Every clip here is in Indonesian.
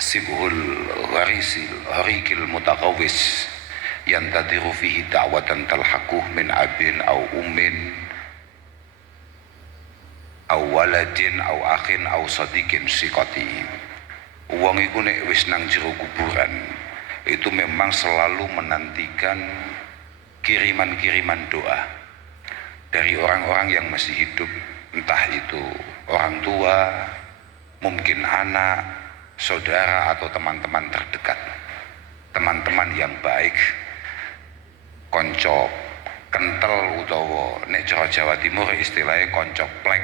sibhul gharisil harikil mutaqawwis yantadiru fihi da'watan talhaquh min abin au ummin au waladin au akhin au sadiqin siqati. Wong iku nek wis nang jero kuburan itu memang selalu menantikan kiriman-kiriman doa dari orang-orang yang masih hidup, entah itu orang tua, mungkin anak, saudara atau teman-teman terdekat, teman-teman yang baik, konco kental utawa nek cara Jawa Timur istilahnya konco plek.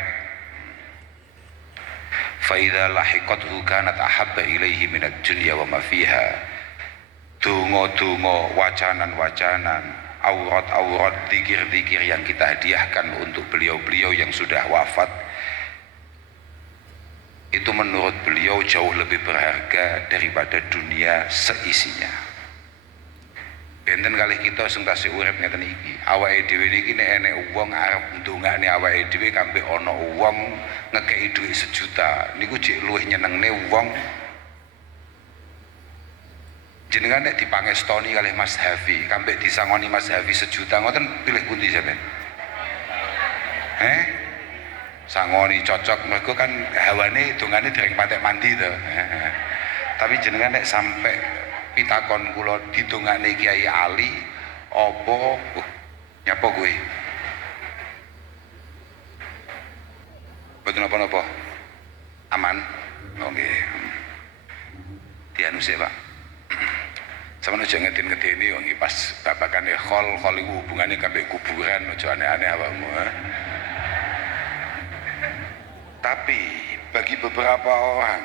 Fa idza lahiqathu kanat ahabba ilaihi minad dunya wa ma fiha. Donga-donga, wacanan-wacanan, aurat-aurat, zikir-zikir yang kita hadiahkan untuk beliau-beliau yang sudah wafat, itu menurut beliau jauh lebih berharga daripada dunia seisinya. Benten kalih kita sing tasih urip ngeten iki, awake dhewe niki nek enek wong arep ndongakne awake dhewe kambe ana wong ngekeki dhuwit 1 juta, niku jek luwih nyenengne wong jenengan nek dipangestoni kalih Mas Hafi, kambe disangoni Mas Hafi 1 juta ngoten pilih pundi sampean? Sangoni cocok mergo kan hawane dongane dereng patek mandi to. Tapi jenengan nek sampe pitakon kula didongakne Kiai Ali apa nyapa kowe? Boten napa-napa. Aman. Oke. Dianu sik, Pak. Sampeyan aja ngeden-ngedeni wong iki pas babakane khol iku hubungane kambek kuburan, aja aneh-aneh awakmu. Tapi bagi beberapa orang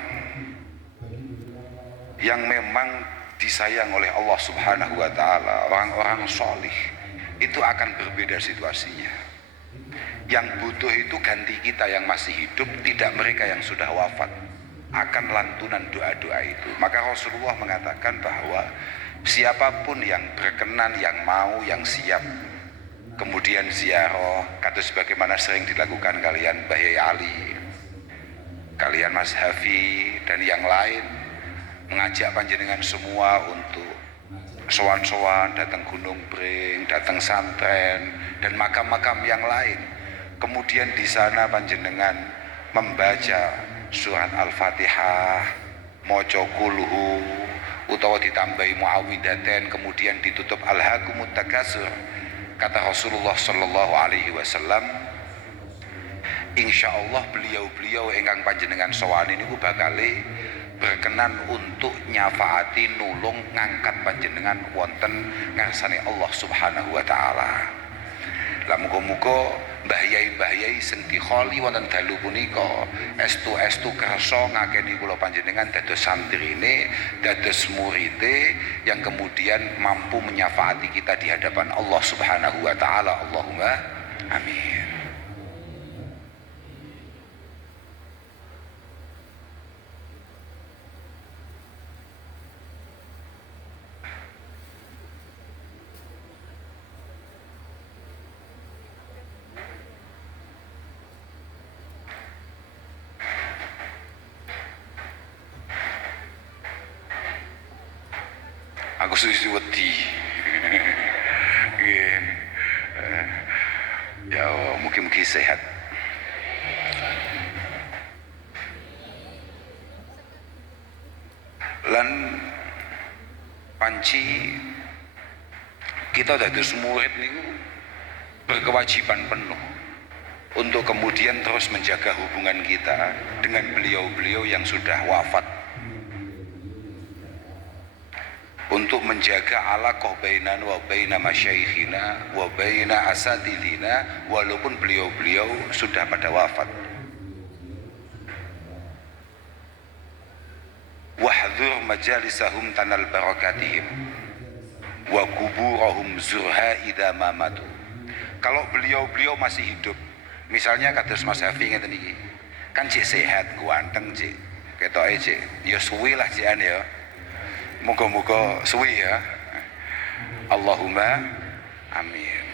yang memang disayang oleh Allah Subhanahu wa taala, orang-orang solih, itu akan berbeda situasinya. Yang butuh itu ganti kita yang masih hidup, tidak mereka yang sudah wafat, akan lantunan doa-doa itu. Maka Rasulullah mengatakan bahwa siapapun yang berkenan, yang mau, yang siap kemudian ziarah, kata sebagaimana sering dilakukan kalian Mbah Yai Ali, kalian Mas Hafi dan yang lain, mengajak panjenengan semua untuk sowan-sowan datang Gunung Bring, datang Santren dan makam-makam yang lain. Kemudian di sana panjenengan membaca surat Al-Fatihah, maca kulhu utawa ditambahi muawwidzatain, kemudian ditutup alhaakumut takatsur. Kata Rasulullah sallallahu alaihi wasallam, insyaallah beliau-beliau ingkang panjenengan sowani niku bakale berkenan untuk nyafaati nulung ngangkat panjenengan wonten ngarsane Allah Subhanahu wa taala. Lah muga-muga mbah yai sing dikholi wonten dalu punika estu kersa ngakeni kula panjenengan dados santrine, dados murite yang kemudian mampu menyafaati kita di hadapan Allah Subhanahu wa taala. Allahumma amin. Aku susu wedi. Ya, mungkin sehat. Lan panci kita dados murid niku berkewajiban penuh untuk kemudian terus menjaga hubungan kita dengan beliau-beliau yang sudah wafat, untuk menjaga alaqah bainana wa baina masyaikhina wa baina asatidina walaupun beliau-beliau sudah pada wafat. Wahdhur majalisahum tanal barakatihim wa kuburahum zurha idza mamatu. Kalau beliau-beliau masih hidup, misalnya kados Mas Hafi ngeten iki, kan cek sehat, ganteng cek, ketoke cek ya suwi lah cekan ya. Muga-muga suwi ya. Allahumma amin.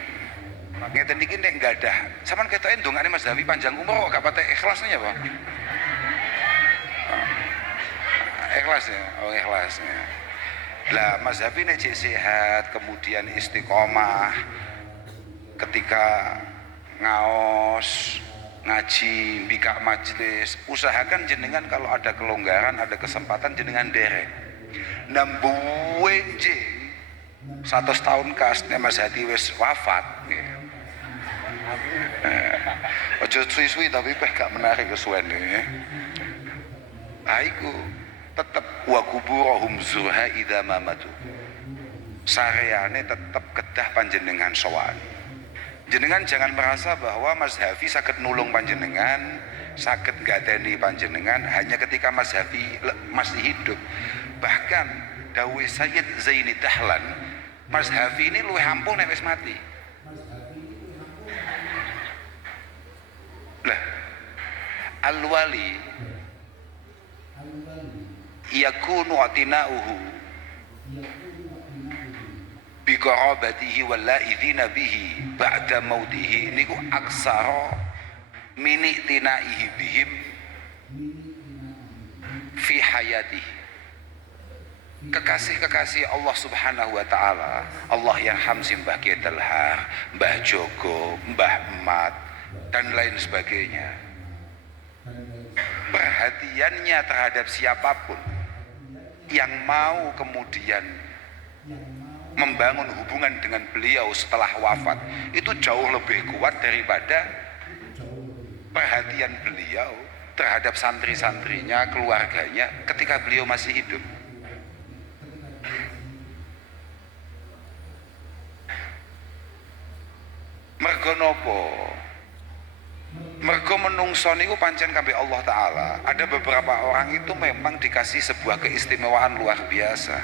Ngeten iki nek gadah, sampean ketoke ndongane Mas Hafi panjang umur kok gak patek ikhlasnya apa? Ikhlas ikhlasnya. Lah mazhab ini cek sehat, kemudian istiqomah ketika ngaos, ngaji, bika majlis, usahakan jenengan kalau ada kelonggaran, ada kesempatan jenengan derek. Nambuwe 100 tahun kas Mas Hadi wis wafat. Ojo suwi-suwi tapi gak menarik kesuwen ya. Aiku tetep wa kuburohum zurha idza mamatu. Sareane tetep kedah panjenengan sowan. Jenengan jangan merasa bahwa Mas Hafi saged nulung panjenengan, saged ngganteni panjenengan hanya ketika Mas Hafi masih hidup. Bahkan dawuh Sayyid Zaini Dahlan, Mas Hafi ini luwih ampuh nek wis mati. Lah, al-wali yakunu atina'uhu biqarabatihi wal la'idhina bihi ba'da mautihi niku aksara mini tinaihi bihim fi hayatihi. Kekasih-kekasih Allah Subhanahu wa taala, Allah yarham Mbah Kiai Dalhar, Mbah Jogo, Mbah Emat dan lain sebagainya. Perhatiannya terhadap siapapun yang mau kemudian membangun hubungan dengan beliau setelah wafat itu jauh lebih kuat daripada perhatian beliau terhadap santri-santrinya, keluarganya ketika beliau masih hidup. Mergo nopo? Mergo menungso niku pancen kambek Allah Ta'ala. Ada beberapa orang itu memang dikasih sebuah keistimewaan luar biasa.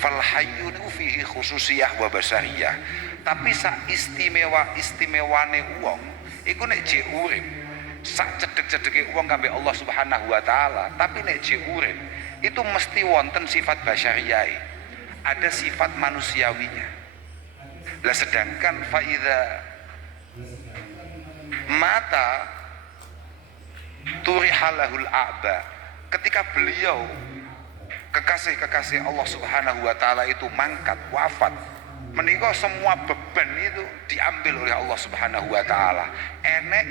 Fal hayyu niku fihi khususiyah wa basariyah. Tapi sak istimewane wong iku nek jek urip, sak cedek-cedeke wong kambek Allah Subhanahu wa taala, tapi nek jek urip itu mesti wonten sifat basyariyah. Ada sifat manusiawinya. Lah sedangkan faida mata turihalahul a'ba, ketika beliau kekasih-kekasih Allah Subhanahu wa taala itu mangkat wafat, menika semua beban itu diambil oleh Allah Subhanahu wa taala. Enek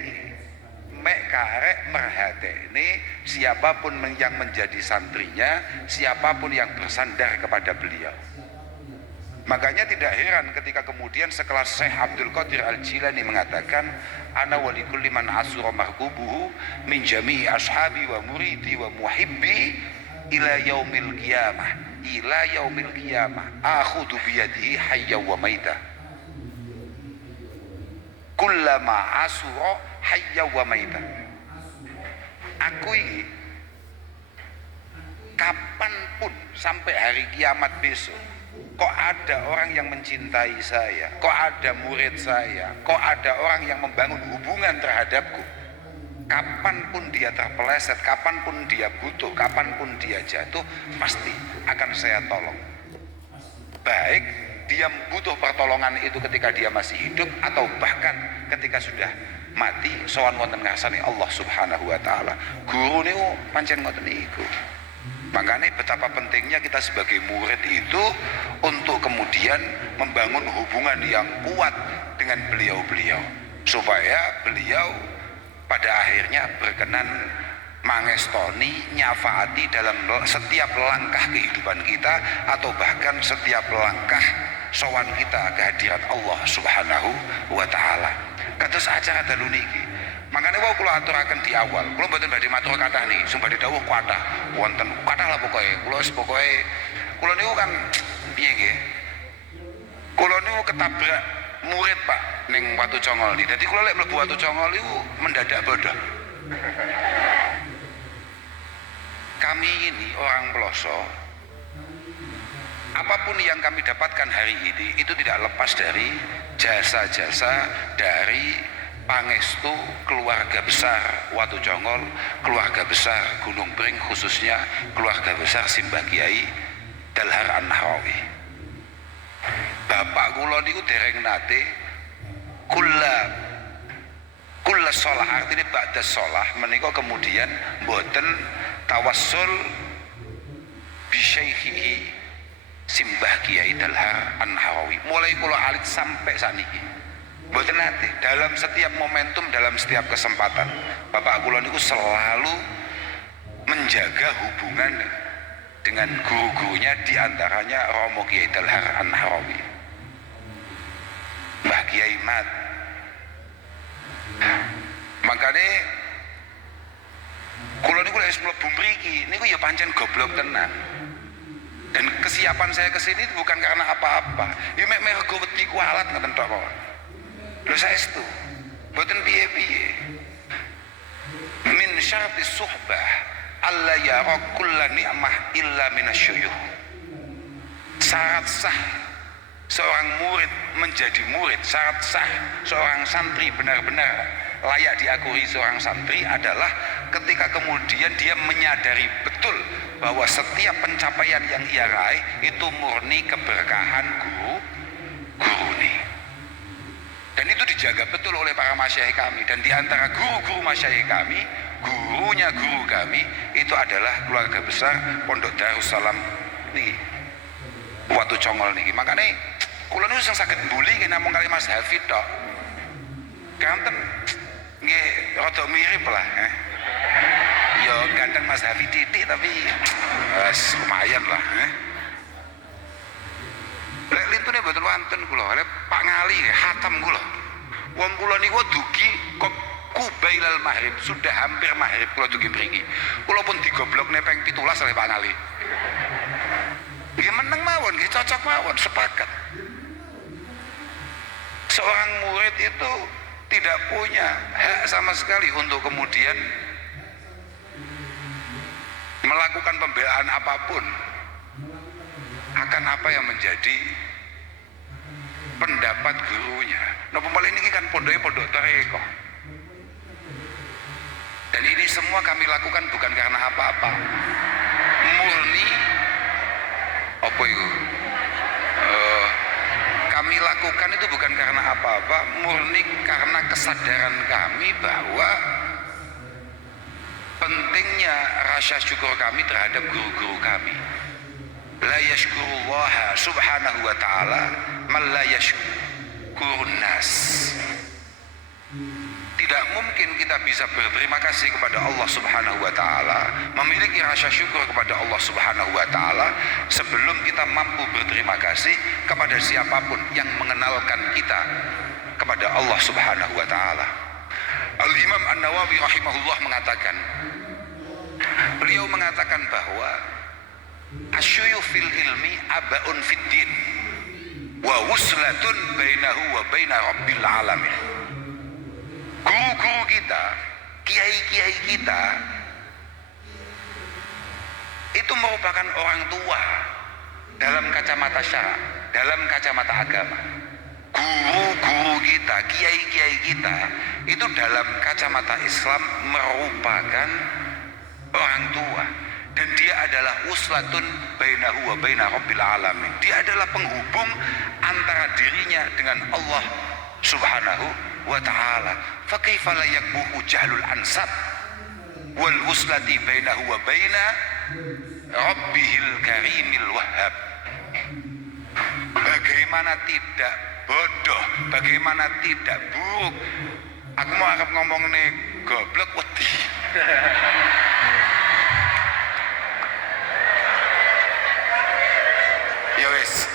mek karek merhateni siapapun yang menjadi santrinya, siapapun yang bersandar kepada beliau. Makanya tidak heran ketika kemudian sekelas Syekh Abdul Qadir Al-Jilani mengatakan, ana walikulli man asura markubuhu min jami'i ashabi wa muridi wa muhibbi ila yaumil qiyamah akhudhu biyadihi hayya wa maita kullama asura hayya wa maita. Aku ini kapanpun sampai hari kiamat besok, kok ada orang yang mencintai saya, kok ada murid saya, kok ada orang yang membangun hubungan terhadapku, kapanpun dia terpeleset, kapanpun dia butuh, kapanpun dia jatuh, pasti akan saya tolong. Baik dia butuh pertolongan itu ketika dia masih hidup atau bahkan ketika sudah mati, sowan wonten ngarsane Allah Subhanahu wa taala. Guru niku pancen ngoten niku. Makanya betapa pentingnya kita sebagai murid itu untuk kemudian membangun hubungan yang kuat dengan beliau-beliau, supaya beliau pada akhirnya berkenan mangestoni, nyafaati dalam setiap langkah kehidupan kita atau bahkan setiap langkah sowan kita kehadiran Allah Subhanahu wa taala. Kados acara dalu niki. Makanya wau kula aturaken di awal, kula mboten badhe matur kathah niki, sumpah dawuh kathah wonten kathah lah pokoke. Kula niku kan piye nggih? Kula niku ketabrak murid Pak ning Watu Congol niki. Dadi kula lek mlebu Watu Congol niku mendadak bodoh. Kami ini orang peloso, apapun yang kami dapatkan hari ini itu tidak lepas dari jasa-jasa dari pangestu keluarga besar Watu Congol, keluarga besar Gunung Pring, khususnya keluarga besar Simbah Kiai Dalhar An-Nahrawi. Bapak kula niku dereng nate kula sholah, artinya ba'da sholah menika kemudian mboten tawassul bisyaihihi Simbah Kiai Dalhar An-Nahrawi. Mulai kula alit sampai saniki mboten nate, dalam setiap momentum, dalam setiap kesempatan bapak kula niku selalu menjaga hubungan dengan guru-gurunya, diantaranya Romo Kiai Dalhar An-Nahrawi, Mbah Kiai Mat. Makanya kula niku wis mlebu mriki niku ya pancen goblok tenan. Dan kesiapan saya kesini itu bukan karena apa-apa. Ya mek mergo wedi kualat ngoten tok kok. Lho saestu. Mboten piye-piye. Min syartis suhbah alla yara kullu ni'mah illa minasyuyuh. Syarat sah seorang murid menjadi murid, syarat sah seorang santri benar-benar layak diakui seorang santri adalah ketika kemudian dia menyadari betul bahwa setiap pencapaian yang ia raih itu murni keberkahan guru ini. Dan itu dijaga betul oleh para masyayikh kami. Dan diantara guru-guru masyayikh kami, gurunya guru kami itu adalah keluarga besar Pondok Darussalam nih, Watu Congol nih. Makanya kula niku sing saged mbuli ki namung kali Mas Hafid tok. Kanten nggih rada mirip lah, ya ganteng Mas Hafid titik tapi lumayan lah. Lek lintune mboten wonten kula, lek Pak Ngali hatam kula. Wong kula niku dugi kok kubailal maghrib, sudah hampir maghrib kula dugi mriki. Kula pun digoblokne ping 17 oleh Pak Ngali. Nggih meneng mawon, nggih cocok mawon, sepakat. Seorang murid itu tidak punya hak sama sekali untuk kemudian melakukan pembelaan apapun akan apa yang menjadi pendapat gurunya. Napa malah ini kan pondok toreko. Dan ini semua kami lakukan bukan karena apa-apa, murni apa itu? Kami lakukan itu bukan karena apa-apa, murni karena kesadaran kami bahwa pentingnya rasa syukur kami terhadap guru-guru kami. La yashkurullaha subhanahu wa ta'ala man la yashkurun nas. Tidak mungkin kita bisa berterima kasih kepada Allah subhanahu wa ta'ala, memiliki rasa syukur kepada Allah subhanahu wa ta'ala sebelum kita mampu berterima kasih kepada siapapun yang mengenalkan kita kepada Allah subhanahu wa ta'ala. Al-Imam An-Nawawi rahimahullah mengatakan, beliau mengatakan bahwa asyuyu fil ilmi abaun fid din wa wuslatun bainahu wa baina rabbil alamin. Guru-guru kita, kiai-kiai kita itu merupakan orang tua dalam kacamata syara, dalam kacamata agama. Guru-guru kita, kiai-kiai kita itu dalam kacamata Islam merupakan orang tua, dan dia adalah uslatun bainahu wa baina rabbil alamin. Dia adalah penghubung antara dirinya dengan Allah subhanahu wa ta'ala. Fa kaifa la yakbuhu jahlul ansab wal uslati bainahu wa baina rabbihil karimil wahhab. Bagaimana tidak bodoh, bagaimana tidak buruk. Aku mau arep ngomong nih goblok wedi. Ya wes,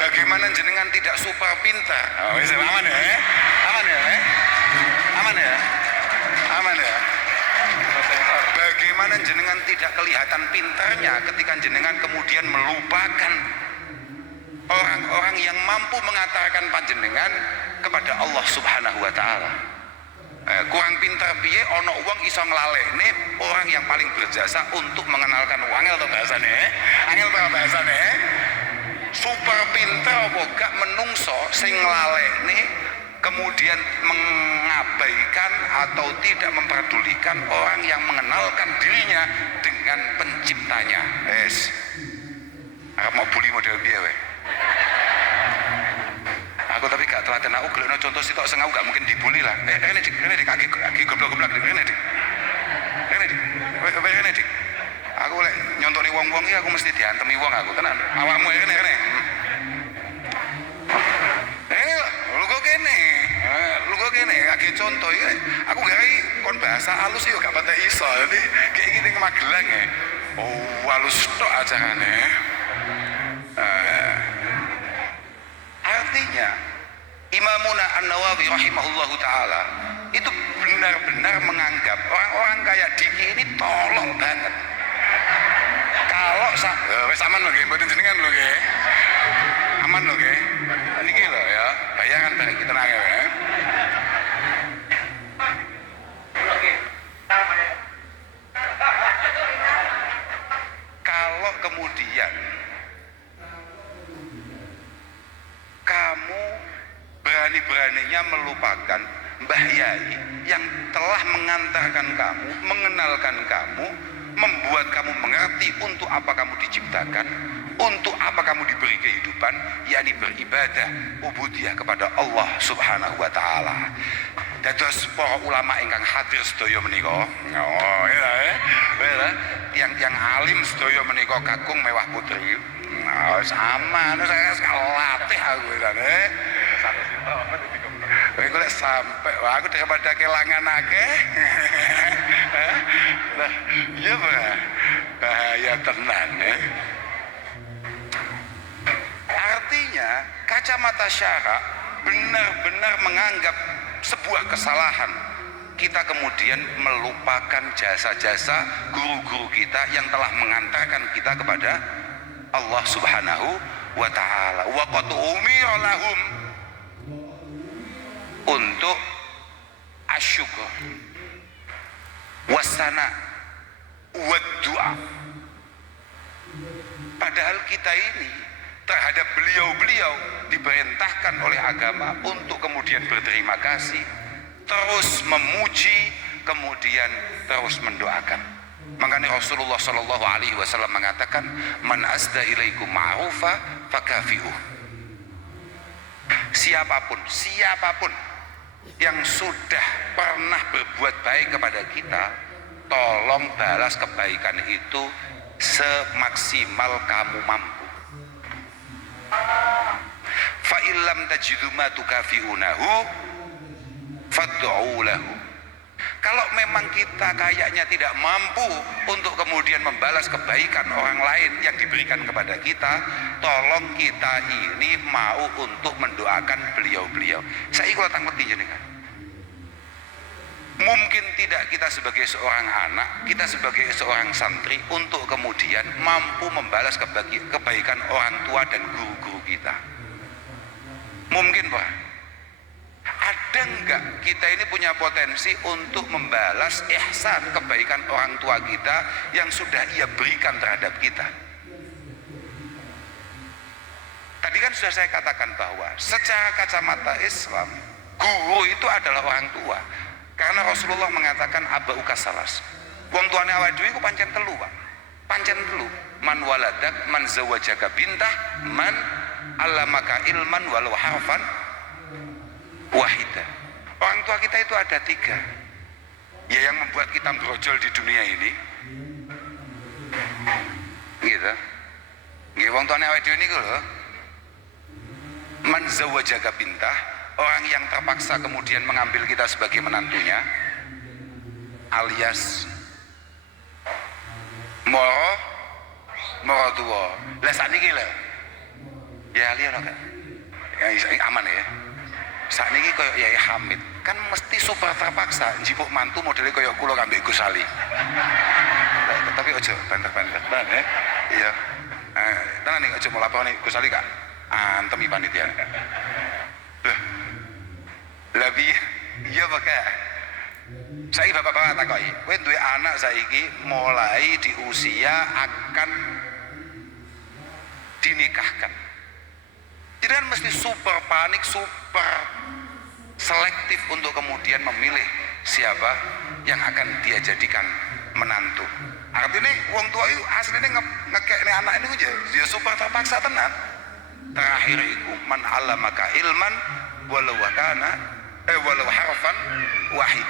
bagaimana jenengan tidak super pintar? Oh, wes aman ya, aman ya, aman ya, aman ya. Bagaimana jenengan tidak kelihatan pintarnya ketika jenengan kemudian melupakan orang-orang yang mampu mengantarkan panjenengan kepada Allah subhanahu wa ta'ala. Kurang pintar piye ono wong iso nglalekne orang yang paling berjasa untuk mengenalkan wangel to bahasane, angel to bahasane. Super pintar apa gak menungso sing nglalekne kemudian mengabaikan atau tidak memperdulikan orang yang mengenalkan dirinya dengan penciptanya. Yes. Mau bully model piye we? Aku tapi gak telaten, aku gelekno contoh sitok sing aku gak mungkin dibully lah. Rene dik kaki goblok-goblok dik, rene dik. Rene dik. Rene dik. Aku lek nyontoni wong-wong iki aku mesti diantemi wong aku tenan. Awakmu ya kene. Lu kok kene? Lu kok kene? Kage contoh iki aku gawe kon bahasa halus yo gak patek iso. Dadi kayak gini ke Magelang ya. Oh, halus tok acarane. Artinya Imamuna An-Nawawi rahimahullahu taala itu benar-benar menganggap orang-orang kayak Diki ini tolol banget. Kalau wis aman lho nggih, mboten jenengan lho nggih. Aman lho nggih. Niki lho ya, bayangan bareng kita nang ya. Kalau kemudian kamu berani-beraninya melupakan Mbah Yai yang telah mengantarkan kamu, mengenalkan kamu, membuat kamu mengerti untuk apa kamu diciptakan, untuk apa kamu diberi kehidupan, yakni beribadah, ubudiyah kepada Allah Subhanahu wa taala. Dados para ulama ingkang hadir sedaya menika, oh ya, tiang-tiang alim sedaya menika kakung mewah putri. Nah, sama, saya latih aku Kowe lek sampai aku daripada kelangan akeh. Lah, iya bahaya tenan ya. Artinya kacamata syara benar-benar menganggap sebuah kesalahan kita kemudian melupakan jasa-jasa guru-guru kita yang telah mengantarkan kita kepada Allah Subhanahu wa taala. Wa qad umira lahum untuk asyukur wasana waddu'a. Padahal kita ini terhadap beliau-beliau diperintahkan oleh agama untuk kemudian berterima kasih, terus memuji, kemudian terus mendoakan. Makanya Rasulullah Shallallahu Alaihi Wasallam mengatakan, man asda ilaikum ma'rufa fakafi'uh. Siapapun yang sudah pernah berbuat baik kepada kita, tolong balas kebaikan itu semaksimal kamu mampu. Fa illam tajidu ma tukafi'unahu fad'u lahu. Kalau memang kita kayaknya tidak mampu untuk kemudian membalas kebaikan orang lain yang diberikan kepada kita, tolong kita ini mau untuk mendoakan beliau-beliau. Saya ikut ngerti jenengan. Mungkin tidak kita sebagai seorang anak, kita sebagai seorang santri untuk kemudian mampu membalas kebaikan orang tua dan guru-guru kita. Mungkin Pak, ada enggak kita ini punya potensi untuk membalas ihsan kebaikan orang tua kita yang sudah ia berikan terhadap kita? Tadi kan sudah saya katakan bahwa secara kacamata Islam, guru itu adalah orang tua. Karena Rasulullah mengatakan aba'uka salas. Wong tuane awake dhewe iku pancen telu, Pak. Pancen telu. Man waladak, man zawajaka bintah, man allamaka ilman walau harfan wahida. Orang tua kita itu ada tiga. Ya, yang membuat kita brojol di dunia ini. Gitu. Nggih wong tuane awake dhewe niku lho. Man zawajaka bintah, orang yang terpaksa kemudian mengambil kita sebagai menantunya, alias moro tua. Lah sakniki lho. Ya liya lho Kak. Ya aman ya. Sakniki koyo Yai Hamid, kan mesti super terpaksa njipuk mantu modele koyo kula kambek Gus Ali. Tapi aja banter-banter, Bang ya. Iya. Tenan ning aja mau lapor nih Gus Ali Kak. Antemi panitia. Lebih iya Pak. Saiki bapak-bapak takoki, kowe duwe anak saiki mulai di usia akan dinikahkan. Jadi kan mesti super panik, super selektif untuk kemudian memilih siapa yang akan dia jadikan menantu. Artinya wong tua itu aslinya ngekekne anak ini aja, dia super terpaksa tenan. Terakhir itu man allamaka ilman walau harfan wahid.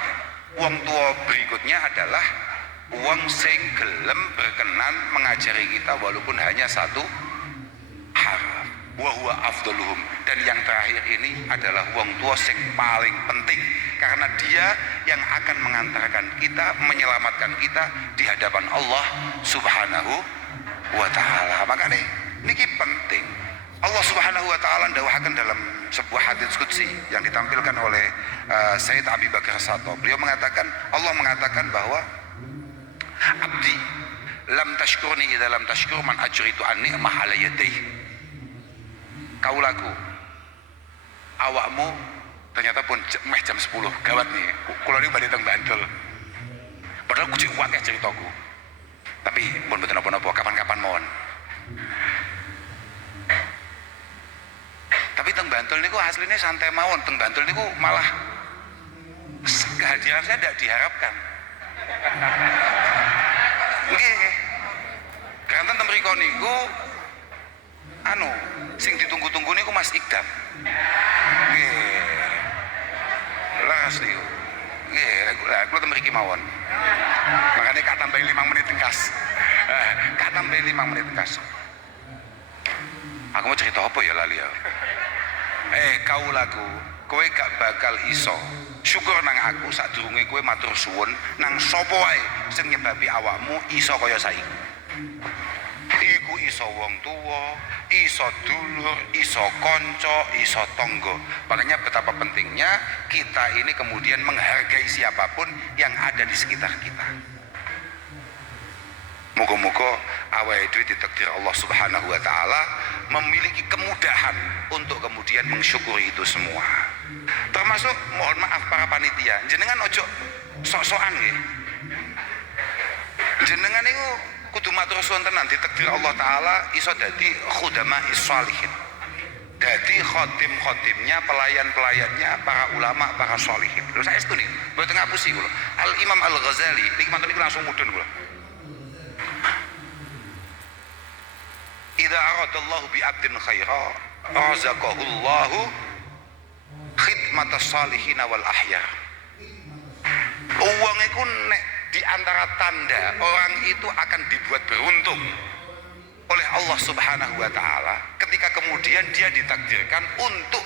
Wong tua berikutnya adalah wong sing gelem berkenan mengajari kita walaupun hanya satu haraf. Wa huwa afdaluhum, dan yang terakhir ini adalah wong tua sing paling penting karena dia yang akan mengantarkan kita, menyelamatkan kita di hadapan Allah Subhanahu wa taala. Makanya niki penting. Allah Subhanahu wa taala ndawuhaken dalam sebuah hadits qudsi yang ditampilkan oleh Sayyid Abi Bakar Sato. Beliau mengatakan, Allah mengatakan bahwa abdi lam tashkurni idza lam tashkur man ajritu an ni'mah ala yadayhi. Kaulaku, awakmu ternyata pun meh jam 10 gawat nih, kula ini balik teng Bantul padahal kucing wakil ceritaku, tapi pun betul apa-apa, kapan-kapan mohon. Tapi teng Bantul niku aslinya santai mawon, teng Bantul niku malah kehadiran saya tidak diharapkan. Nggih, karena teng mriko niku sing ditunggu-tunggu niku Mas Ikdam. Nggih. Laras niku. Nggih, kula teng mriki mawon. Makane kak tambahi 5 menit tengkas. Kak tambahi 5 menit tengkas. Aku mau cerita apa ya lali ya. Kaulaku, kowe gak bakal iso syukur nang aku sadurunge kowe matur suwun nang sapa wae sing nyebabi awakmu iso kaya saiki. Iku iso wong tua, iso dulur, iso konco, iso tonggo. Makanya betapa pentingnya kita ini kemudian menghargai siapapun yang ada di sekitar kita. Moga-moga awake dhewe ditakdir Allah Subhanahu wa taala memiliki kemudahan untuk kemudian mensyukuri itu semua. Termasuk mohon maaf para panitia, jenengan ojo sok-sokan nggih. Jenengan niku kudu matur suwun tenan ditakdir Allah taala iso dadi khudama'is sholihin. Dadi khotim-khotimnya, pelayan-pelayannya para ulama, para sholihin. Lho saestu nih, mboten ngapusi kula. Al Imam Al Ghazali niki manten niku langsung mudhun kula. Idza aradallahu bi 'abdin khaira razaqahu Allahu khidmatas sholihin wal ahya. Uang iku nek di antara tanda orang itu akan dibuat beruntung oleh Allah Subhanahu wa taala ketika kemudian dia ditakdirkan untuk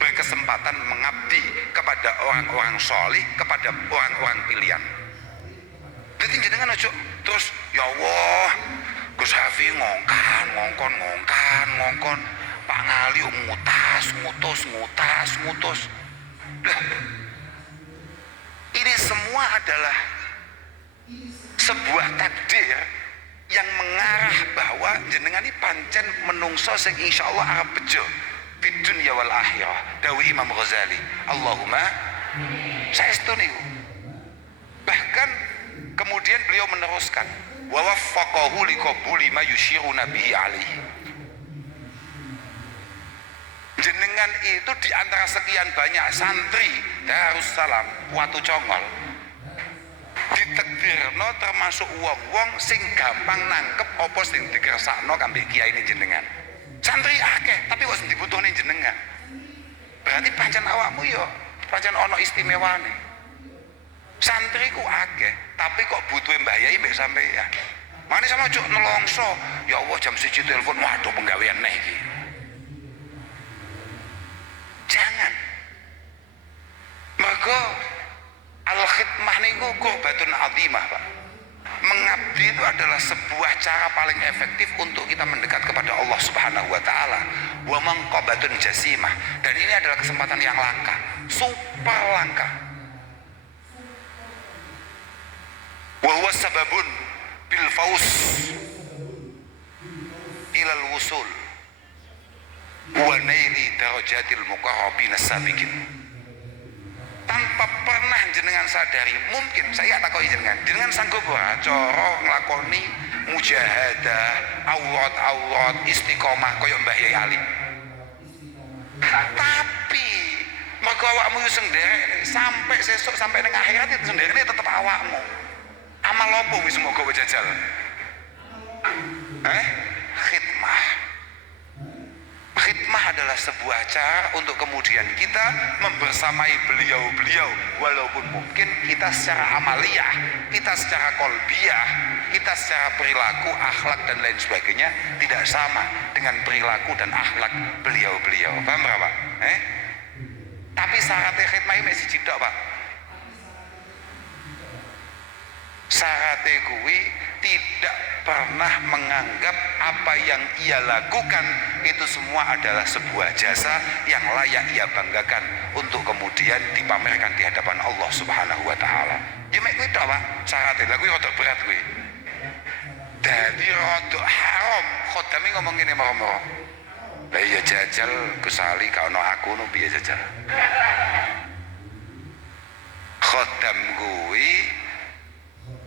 berkesempatan mengabdi kepada orang-orang solih, kepada orang-orang pilihan. Jadi jenengan aja terus ya Allah Gus Hafi ngongkon Pak Ngali ngutus. Ini semua adalah sebuah takdir yang mengarah bahwa jenengan ini pancen menungso sing insyaallah arep bejo fid dunya wal akhirah. Dawi Imam Ghazali, Allahumma saestu niku. Bahkan kemudian beliau meneruskan wa waffaqahu liqabuli ma yushiruna bihi alaihi. Jenengan itu di antara sekian banyak santri Darussalam Watu Congol ditakdirno termasuk wong-wong sing gampang nangkep apa sing dikersakno kambek kiai ini jenengan. Santri akeh tapi kok sing dibutuhne jenengan. Berarti pancen awakmu yo pancen ana istimewane. Santri ku akeh tapi kok butuhe Mbah Yai mbek sampeyan. Mane sama cuk nelongso, ya Allah jam 1 telepon, waduh penggawean neh iki. Jangan. Mergo al-khidmah niku qurbatun azimah, Pak. Mengabdi itu adalah sebuah cara paling efektif untuk kita mendekat kepada Allah Subhanahu wa taala. Wa manqabatun jasimah. Dan ini adalah kesempatan yang langka, super langka. Wa huwa sababun bil faus ilal wusul wa naili darajatil muqarrabin as-sabiqin. Tanpa pernah jenengan sadari, mungkin saya takoki jenengan sanggup ora cara nglakoni mujahadah aurat istiqomah kaya Mbah Yai Ali. Tapi mergo awakmu yo sendiri sampai sesuk sampai ning akhirat itu sendiri tetep awakmu. Amal apa wis moga jajal? Khidmah. Khidmah adalah sebuah cara untuk kemudian kita membersamai beliau-beliau, walaupun mungkin kita secara amaliyah, kita secara kolbiyah, kita secara perilaku, akhlak dan lain sebagainya tidak sama dengan perilaku dan akhlak beliau-beliau. Paham berapa? Tapi syaratnya khidmah ini masih cidok, Pak. Syaratnya kuwi tidak pernah menganggap apa yang ia lakukan itu semua adalah sebuah jasa yang layak ia banggakan untuk kemudian dipamerkan di hadapan Allah Subhanahu wa taala. Ya mek kuwi tok, Pak. Syaratnya lha kuwi rada berat kuwi. Dadi rada haram khodami ngomong ngene moro-moro. Lah iya jajal kusali ka ono aku no piye jajal. Khodam kuwi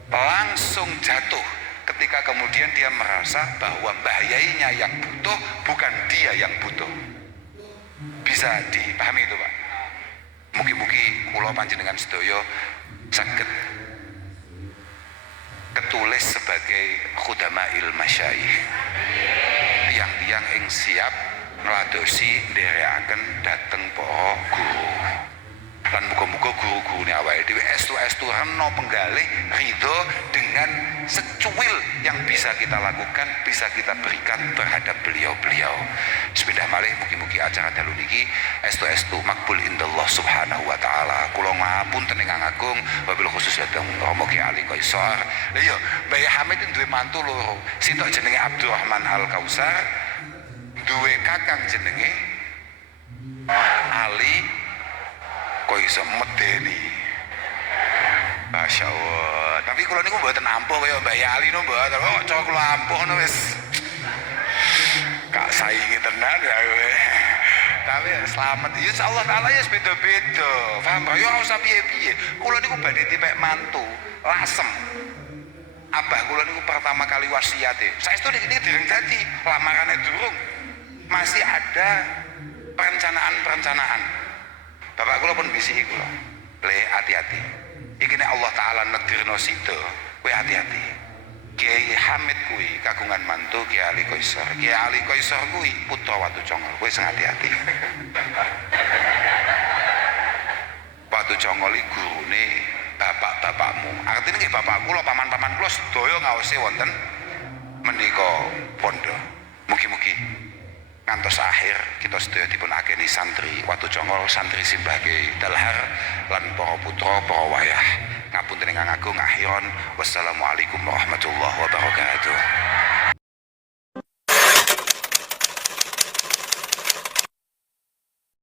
langsung jatuh ketika kemudian dia merasa bahwa bahayanya yang butuh bukan dia yang butuh. Bisa dipahami itu, Pak? Mugi-mugi kula panjenengan sedaya saged ketulis sebagai khudama'il masyayikh, tiang-tiang ing siap ngladosi nderekaken dhateng para guru. Lan muga-muga guru-gurune awake dhewe estu-estu rena penggalih ridho dengan secuil yang bisa kita lakukan, bisa kita berikan terhadap beliau-beliau. Sepindah malih mugi-mugi acara dalu niki estu-estu makbul indallah subhanahu wa ta'ala. Kula ngapunten ingkang agung wabil khusus dhateng Romo Ki Ali Qaisar. Lha iya, Mbah Hamid duwe mantu loro. Sitok jenenge Abdurrahman Al Kausar, duwe kakang jenenge Ali kok iso medeni. Masya Allah. Tapi kula niku mboten ampuh kaya Mbak Yali no mboten. Oh, cok kula ampuh no wis. Gak saingi tenan ya. Tapi selamat. Ya Allah taala ya beda-beda. Paham ya ora usah piye-piye. Kula niku badhe tipek mantu, lasem. Abah kula niku pertama kali wasiate. Saestu niki dereng dadi, lamarane durung. Masih ada perencanaan. Bapak kula pun bisihi kula. Le hati-hati. Iki nek Allah taala negirno sida, kowe hati-hati. Kiai Hamid kuwi kagungan mantu Kiai Ali Qaisar. Kiai Ali Qaisar kuwi putra Watu Congol. Kowe sing hati-hati. Watu Congol iki gurune bapak-bapakmu. Artine nggih bapak kula, paman-paman kula sedaya ngaosi wonten menika pondok. Mugi-mugi ngantos akhir kita sedaya dipun akeni santri Watu Congol, santri Simbah Ki Dalhar lan para putra para wayah. Ngapunten ingkang agung akhiron. Wassalamualaikum warahmatullahi wabarakatuh.